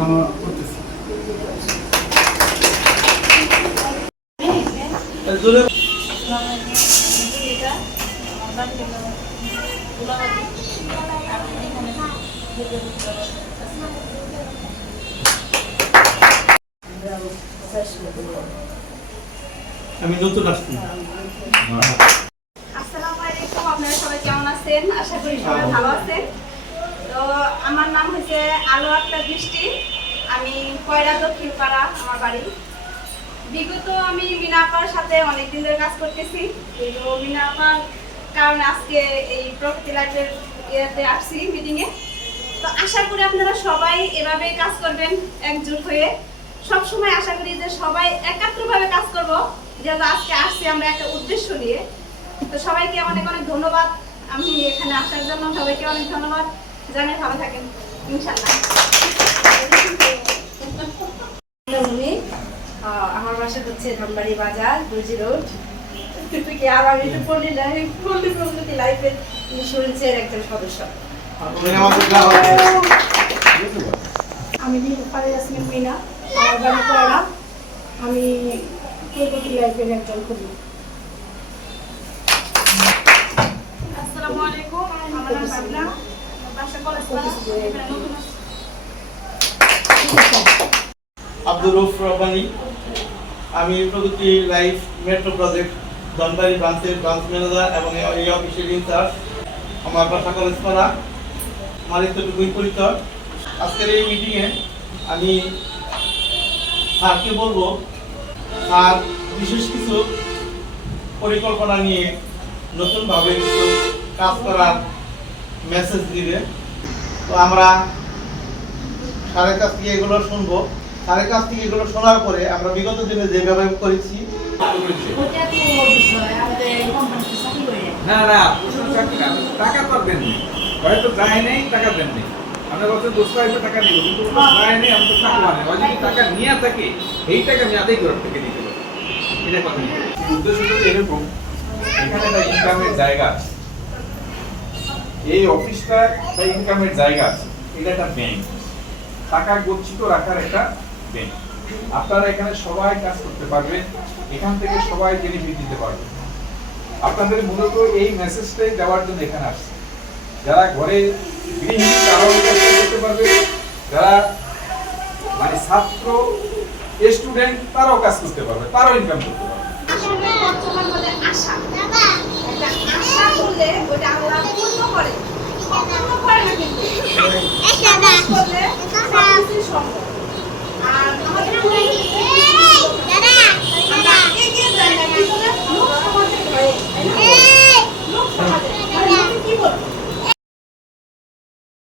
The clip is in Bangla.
এখনও করতেছি আমি নতুন আসছি। আসসালামু আলাইকুম, আপনারা সবাই কেমন আছেন? আশা করি সবাই ভালো আছেন। তো আমার নাম হচ্ছে আলো আক্তার বৃষ্টি। আমি কয়রা দক্ষিণ পাড়া আমার বাড়ি। বিগত আমি মিনা আপার সাথে অনেকদিন ধরে কাজ করতেছি। তো মিনা আপার কারণে আজকে এই প্রকৃতি লাইফের ইয়েতে আসছি মিটিংয়ে তো আশা করি আপনারা সবাই এভাবে কাজ করবেন, একজোট হয়ে। সব সময় আশা করি যে সবাই একাত্রভাবে কাজ করব। যেহেতু আজকে আসছি আমরা একটা উদ্দেশ্য নিয়ে। তো সবাইকে অনেক অনেক ধন্যবাদ। আমি এখানে আসার জন্য সবাইকে অনেক ধন্যবাদ। জানাই ভালো থাকেন। ইনশাল্লাহ আমার বাসা হচ্ছে ধানবাড়ি বাজার গুজি রোড। কি আর আমি তো পল্লী লাইফ পল্লী প্রকৃতি লাইফের ইন্স্যুরেন্সের একজন সদস্য। আমি নিরুপারে ইয়াসমিন মিনা আমার বাড়ি পড়া আমি প্রগতি লাইফের একজন কর্মী আসসালামু আলাইকুম। আমার নাম আব্দুর রউফ রব্বানি। আমি Pragati life metro project Dhanbari ব্রাঞ্চের ব্রাঞ্চ ম্যানেজার এবং এই অফিসের ইনচার্জ আমার বাসা কলেজ পাড়া আমার এতটুকুই পরিচয় আজকের এই মিটিংয়ে আমি স্যারকে বলব, স্যার বিশেষ কিছু পরিকল্পনা নিয়ে নতুনভাবে কিছু কাজ করার মেসেজ দিবে। তো আমরা স্যারের কাছ থেকে এগুলো শুনব। স্যারের কাছ থেকে এগুলো শোনার পরে আমরা বিগত দিনে যেভাবে করেছি না না টাকা পাবেন না হয়তো যায় নেই টাকা দেন নেই আমরা বলতে দোষ পাইবে টাকা নিব কিন্তু যায় নেই আমি তো টাকা মানে যদি টাকা নিয়ে থাকে এই টাকা আমি আদায় করে থেকে দিতে পারি এটা কথা। উদ্দেশ্য এরকম। এখানে একটা ইনকামের জায়গা আছে। এই অফিসটা একটা ইনকামের জায়গা আছে, এটা একটা ব্যাংক টাকা গচ্ছিত রাখার একটা ব্যাংক আপনারা এখানে সবাই কাজ করতে পারবেন, এখান থেকে সবাই বেনিফিট দিতে পারবেন আপনাদের মূলত এই মেসেজটাই দেওয়ার জন্য এখানে আসছে। যারা ঘরে গৃহিণী তারাও করতে পারবে, যারা মানে ছাত্র স্টুডেন্ট তারাও কাজ করতে পারবে, তারাও ইনকাম করতে পারবে। বলে আশা। করলে ওটা আল্লাহ পূর্ণ করে অপূর্ণ করে না কিন্তু কাজ করলে সবকিছুই সম্ভব।